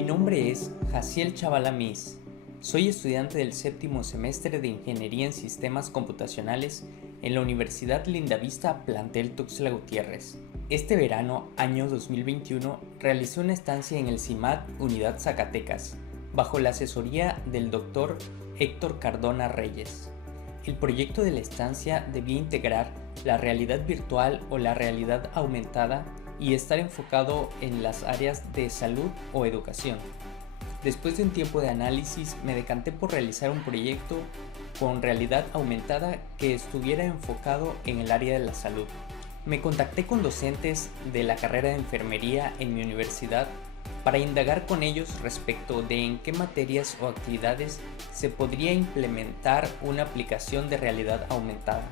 Mi nombre es Jaciel Chavala Mis. Soy estudiante del séptimo semestre de Ingeniería en Sistemas Computacionales en la Universidad Lindavista Plantel Tuxtla Gutiérrez. Este verano, año 2021, realicé una estancia en el CIMAD Unidad Zacatecas, bajo la asesoría del Dr. Héctor Cardona Reyes. El proyecto de la estancia debía integrar la realidad virtual o la realidad aumentada y estar enfocado en las áreas de salud o educación. Después de un tiempo de análisis, me decanté por realizar un proyecto con realidad aumentada que estuviera enfocado en el área de la salud. Me contacté con docentes de la carrera de enfermería en mi universidad para indagar con ellos respecto de en qué materias o actividades se podría implementar una aplicación de realidad aumentada.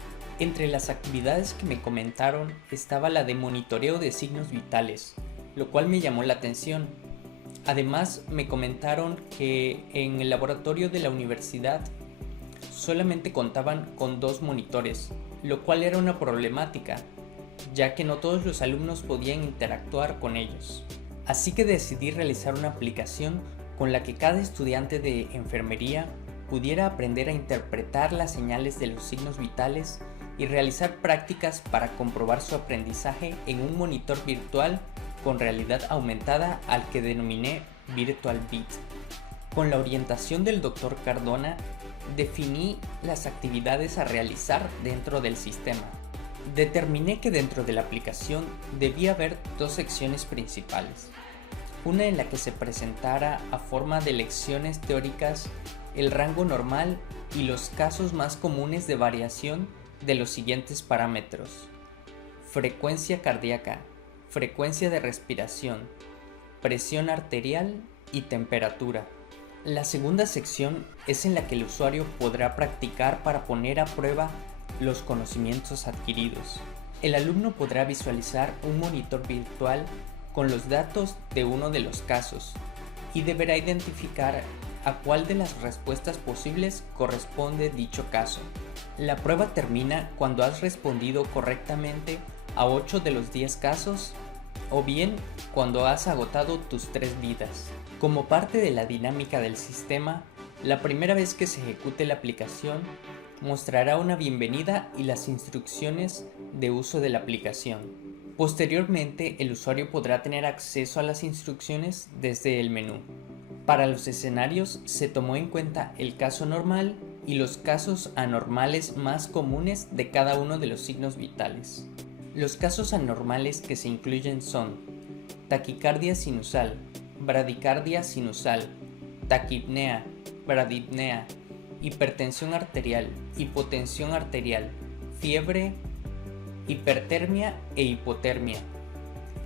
Entre las actividades que me comentaron estaba la de monitoreo de signos vitales, lo cual me llamó la atención. Además, me comentaron que en el laboratorio de la universidad solamente contaban con 2 monitores, lo cual era una problemática, ya que no todos los alumnos podían interactuar con ellos. Así que decidí realizar una aplicación con la que cada estudiante de enfermería pudiera aprender a interpretar las señales de los signos vitales y realizar prácticas para comprobar su aprendizaje en un monitor virtual con realidad aumentada al que denominé Virtual Beat. Con la orientación del Dr. Cardona, definí las actividades a realizar dentro del sistema. Determiné que dentro de la aplicación debía haber 2 secciones principales. Una en la que se presentara a forma de lecciones teóricas el rango normal y los casos más comunes de variación de los siguientes parámetros: frecuencia cardíaca, frecuencia de respiración, presión arterial y temperatura. La segunda sección es en la que el usuario podrá practicar para poner a prueba los conocimientos adquiridos. El alumno podrá visualizar un monitor virtual con los datos de uno de los casos y deberá identificar a cuál de las respuestas posibles corresponde dicho caso. La prueba termina cuando has respondido correctamente a 8 de los 10 casos o bien cuando has agotado tus 3 vidas. Como parte de la dinámica del sistema, la primera vez que se ejecute la aplicación mostrará una bienvenida y las instrucciones de uso de la aplicación. Posteriormente, el usuario podrá tener acceso a las instrucciones desde el menú. Para los escenarios se tomó en cuenta el caso normal y los casos anormales más comunes de cada uno de los signos vitales. Los casos anormales que se incluyen son taquicardia sinusal, bradicardia sinusal, taquipnea, bradipnea, hipertensión arterial, hipotensión arterial, fiebre, hipertermia e hipotermia.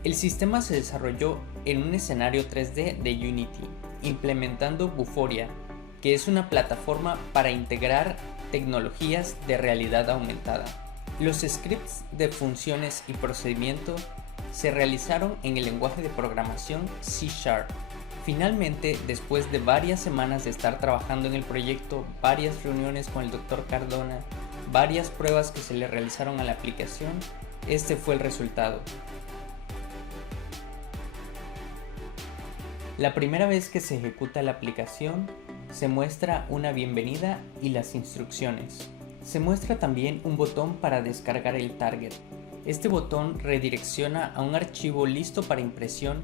El sistema se desarrolló en un escenario 3D de Unity, implementando Vuforia, que es una plataforma para integrar tecnologías de realidad aumentada. Los scripts de funciones y procedimiento se realizaron en el lenguaje de programación C#. Finalmente, después de varias semanas de estar trabajando en el proyecto, varias reuniones con el Dr. Cardona, varias pruebas que se le realizaron a la aplicación, este fue el resultado. La primera vez que se ejecuta la aplicación, se muestra una bienvenida y las instrucciones. Se muestra también un botón para descargar el target. Este botón redirecciona a un archivo listo para impresión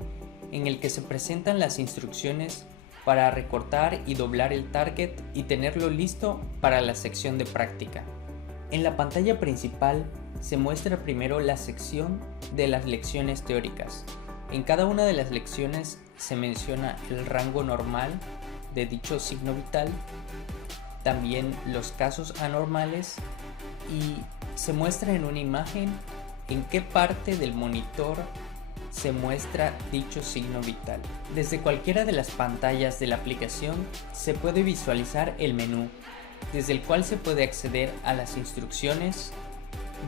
en el que se presentan las instrucciones para recortar y doblar el target y tenerlo listo para la sección de práctica. En la pantalla principal se muestra primero la sección de las lecciones teóricas. En cada una de las lecciones se menciona el rango normal de dicho signo vital, también los casos anormales y se muestra en una imagen en qué parte del monitor se muestra dicho signo vital. Desde cualquiera de las pantallas de la aplicación se puede visualizar el menú, desde el cual se puede acceder a las instrucciones,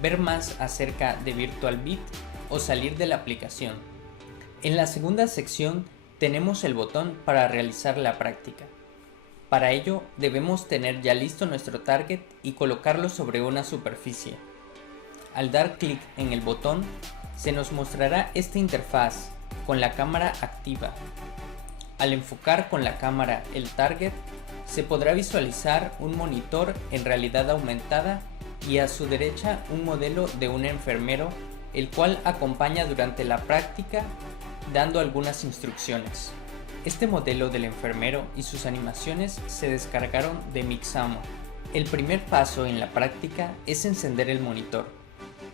ver más acerca de Virtual Beat o salir de la aplicación. En la segunda sección tenemos el botón para realizar la práctica. Para ello debemos tener ya listo nuestro target y colocarlo sobre una superficie. Al dar clic en el botón, se nos mostrará esta interfaz con la cámara activa. Al enfocar con la cámara el target, se podrá visualizar un monitor en realidad aumentada y a su derecha un modelo de un enfermero, el cual acompaña durante la práctica dando algunas instrucciones. Este modelo del enfermero y sus animaciones se descargaron de Mixamo. El primer paso en la práctica es encender el monitor.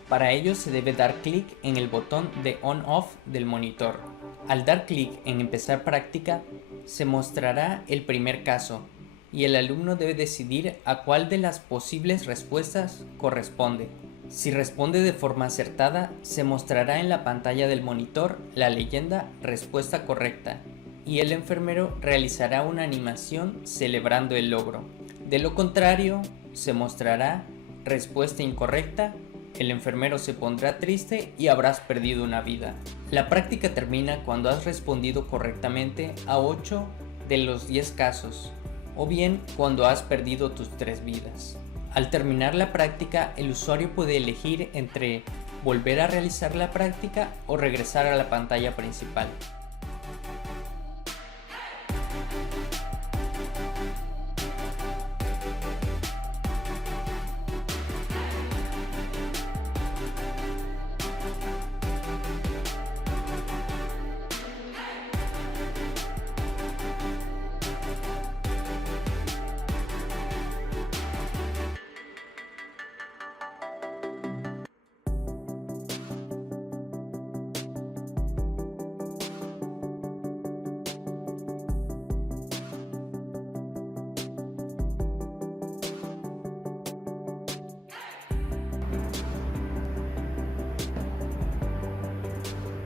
Para ello se debe dar clic en el botón de On-Off del monitor. Al dar clic en Empezar práctica, se mostrará el primer caso y el alumno debe decidir a cuál de las posibles respuestas corresponde. Si responde de forma acertada, se mostrará en la pantalla del monitor la leyenda Respuesta correcta y el enfermero realizará una animación celebrando el logro. De lo contrario, se mostrará Respuesta incorrecta, el enfermero se pondrá triste y habrás perdido una vida. La práctica termina cuando has respondido correctamente a 8 de los 10 casos, o bien cuando has perdido tus 3 vidas. Al terminar la práctica, el usuario puede elegir entre volver a realizar la práctica o regresar a la pantalla principal.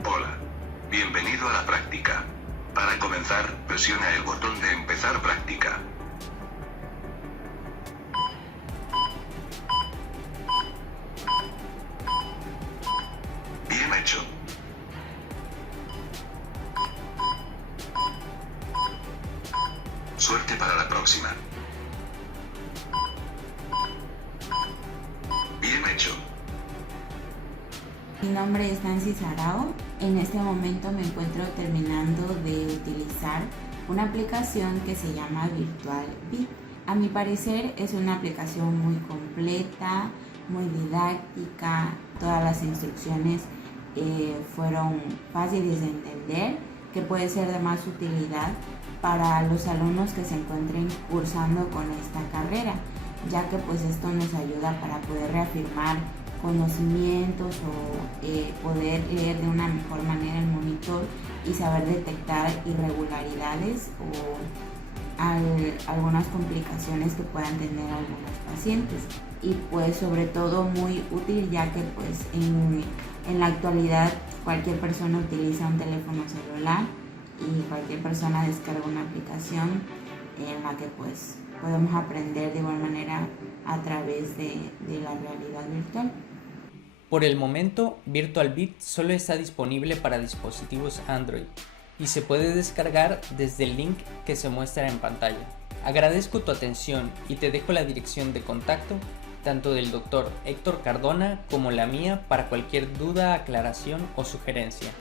Hola. Bienvenido a la práctica. Para comenzar, presiona el botón de Empezar práctica. Bien hecho. Suerte para la próxima. Bien hecho. Mi nombre es Nancy Sarao. En este momento me encuentro terminando de utilizar una aplicación que se llama Virtual Beat. A mi parecer es una aplicación muy completa, muy didáctica. Todas las instrucciones fueron fáciles de entender, que puede ser de más utilidad para los alumnos que se encuentren cursando con esta carrera, ya que pues esto nos ayuda para poder reafirmar conocimientos o poder leer de una mejor manera el monitor y saber detectar irregularidades o algunas complicaciones que puedan tener algunos pacientes. Y pues sobre todo muy útil, ya que pues en la actualidad cualquier persona utiliza un teléfono celular y cualquier persona descarga una aplicación en la que pues podemos aprender de igual manera a través de la realidad virtual. Por el momento, Virtual Beat solo está disponible para dispositivos Android y se puede descargar desde el link que se muestra en pantalla. Agradezco tu atención y te dejo la dirección de contacto tanto del Dr. Héctor Cardona como la mía para cualquier duda, aclaración o sugerencia.